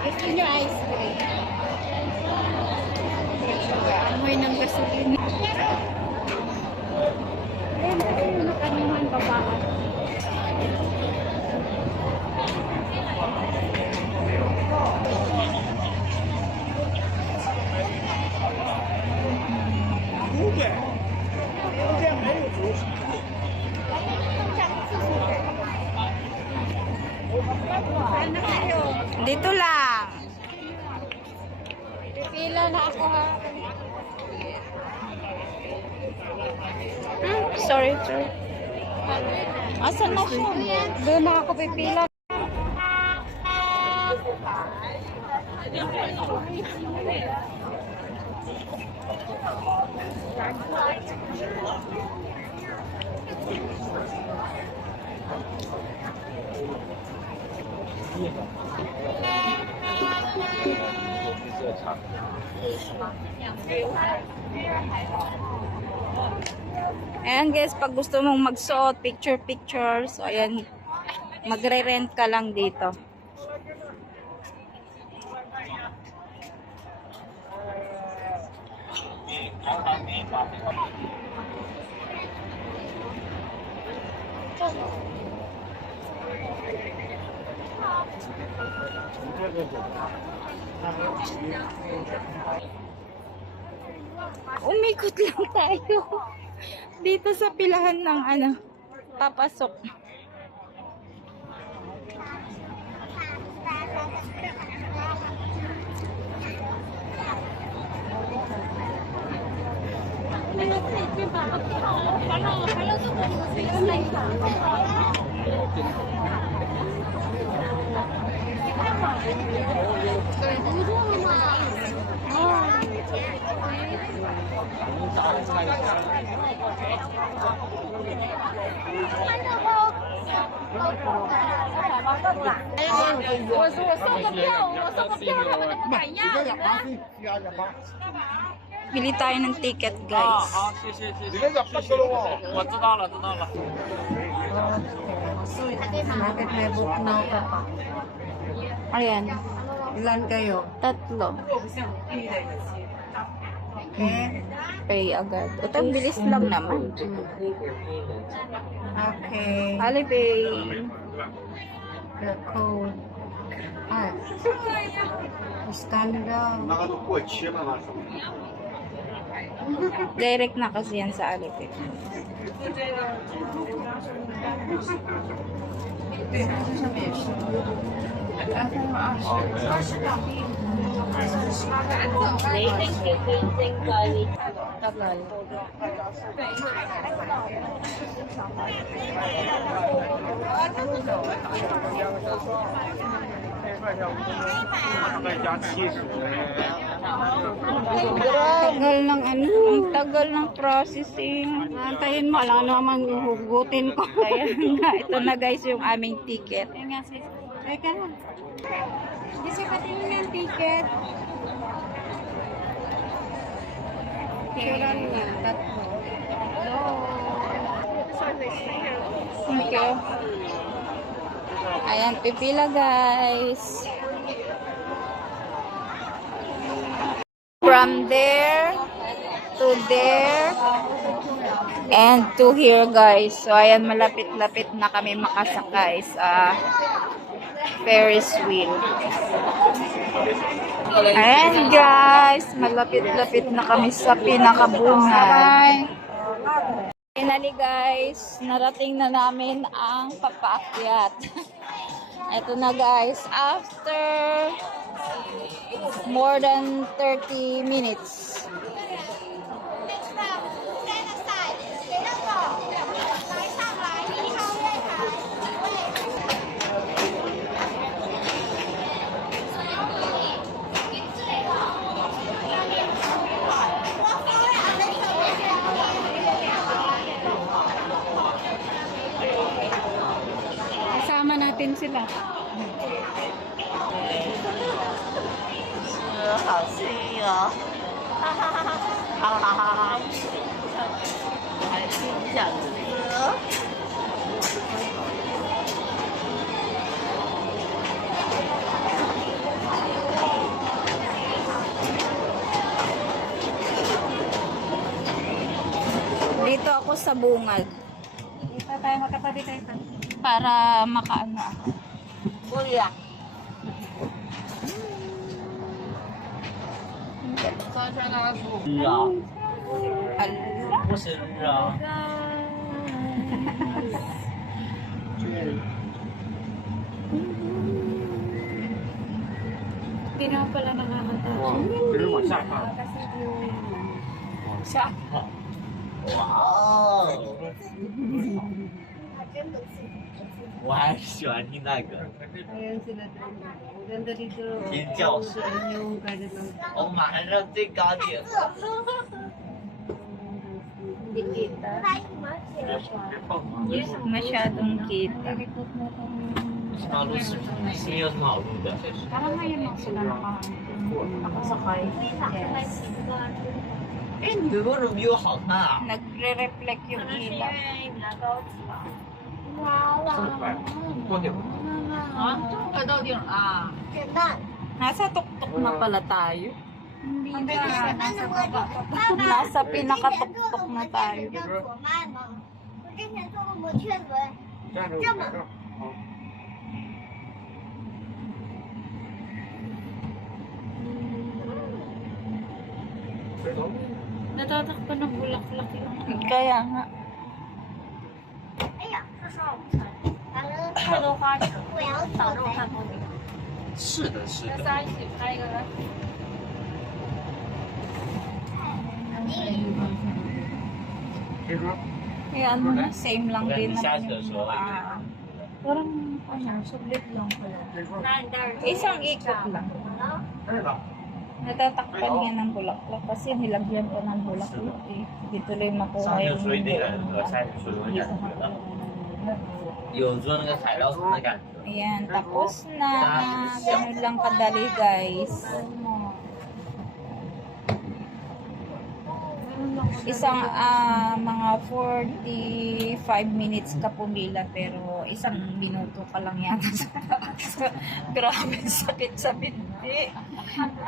Gusto nyo ice cream? Amoy ng gasolina. Ayan, ito yung nakanuhan babaan. Dito lang. Pipila na ako ha. Sorry, sir. Asan na siya? Doon na ako pipila. Ayan guys, pag gusto mong magsuot, picture, so ayan, magre-rent ka lang dito. Umikot lang tayo dito sa pilahan ng papasok. Bili tayo ng ticket, guys. Bakit may book now ka pa? Ayan, Ilan kayo? 3. Okay. Pay agad. Ito, bilis lang naman. Okay. Alipay. The code. Ah. Scan daw. Direct na kasi yan sa Alipay. Tagal. Tagal ng ang tagal ng processing. Antayin mo, alam naman hugutin ko. Kaya nga, ito na guys yung aming ticket. Teka na. Hindi siya patingin ng ticket. Tiran nga, 3. Thank you. Ayan, pipila guys. From there to there and to here guys. So ayan, malapit-lapit na kami makasakay sa Ferris wheel. Ayan guys, malapit-lapit na kami sa pinakabungan. Finally guys, narating na namin ang papaakyat. Ito na guys, after more than 30 minutes. Kasama natin sila. 好幸运哦！哈哈哈哈！哈哈哈哈！还是不想吃。sa bungad. Dito tayo magkatabi tayo. Para makaano ako. Kuya. Ala. 过生日啊！ Hindi na pala nakakatawa. 哇，这是往下看。 Siya. 哇哦！我还喜欢听那个 Ayan sila doon. Ang ganda dito. 天教水， Yung ganito. 我马上最高点。 Hindi kita. Masyadong kita. 马路是没有什么好录的。 Parang ngayon lang sila nakasakay. Yes. 哎，你的为什么比我好看啊？ Nagre-reflect yung ilaw. 过点。 Nasa tuktok na pala tayo. Hindi na. Nasa baba. Nasa pinakatuktok na tayo. 我之前做过摩天轮，这么 Natatakpan ng bulaklak yung Kaya nga. 哎呀，这是午餐，完了太多花生，我要走了。是的，是的。 一起拍一个来。 Kaya ano na, same lang din naman Masyado, yung so, parang sublit lang pala. Isang ikot lang. Natatakpan nga ng bulaklak kasi nilagyan pa ng bulaklak eh. Hindi tuloy makuha 上面 yung 说一点和下面说的感觉了，有做那个材料层的感觉。 Ayan, tapos na. Ganun lang kadali guys. Isang mga 45 minutes ka pumila pero isang minuto ka lang yata sa grabe sakit sa binti.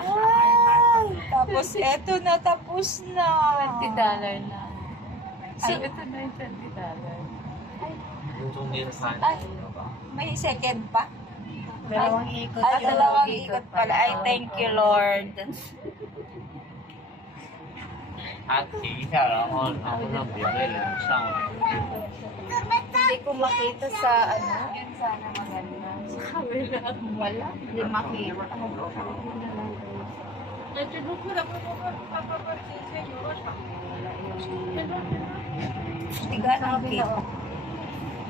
Ay, tapos eto na, tapos na. $20 na. So, ito na yung $20. 用中间塞 Ay, may second pa? Dalawang ikot. Dalawang ikot pala. Ay, thank you Lord. 它停一下，然后让别的人上。 Hindi ko makita sa ano. Yun sana maganda. Sa camera. Wala. Hindi makita. Tiga ng kita.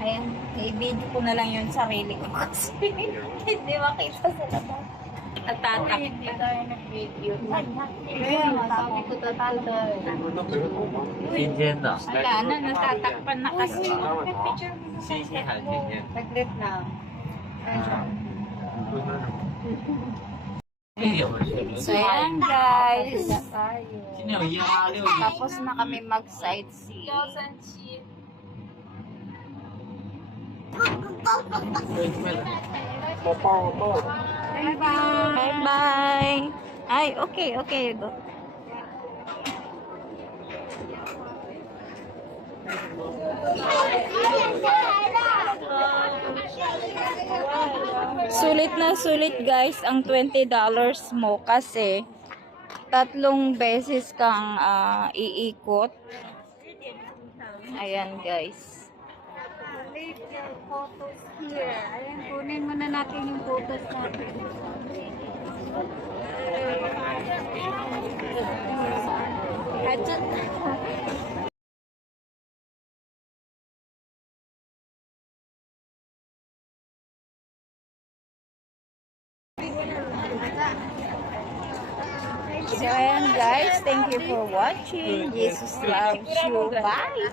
Ayan, i-video ko na lang yung sarili ko kasi hindi makita sa labas. Natatak. Hindi tayo nag-video. Kaya sabi ko tatalo. 天天的， Wala na, natatakpan na kasi. 星星还是天天。 Saglit lang. So, ayan guys. Tayo. 今天有186。 Tapos na kami mag-sightseeing. Bye-bye. Ay, okay, okay. Go. Sulit na sulit guys ang $20 mo kasi 3 beses kang iikot. Ayan guys. Leave your photos here. Ayan, kunin muna natin yung photos natin. So ayan guys, thank you for watching. Jesus loves you. Bye!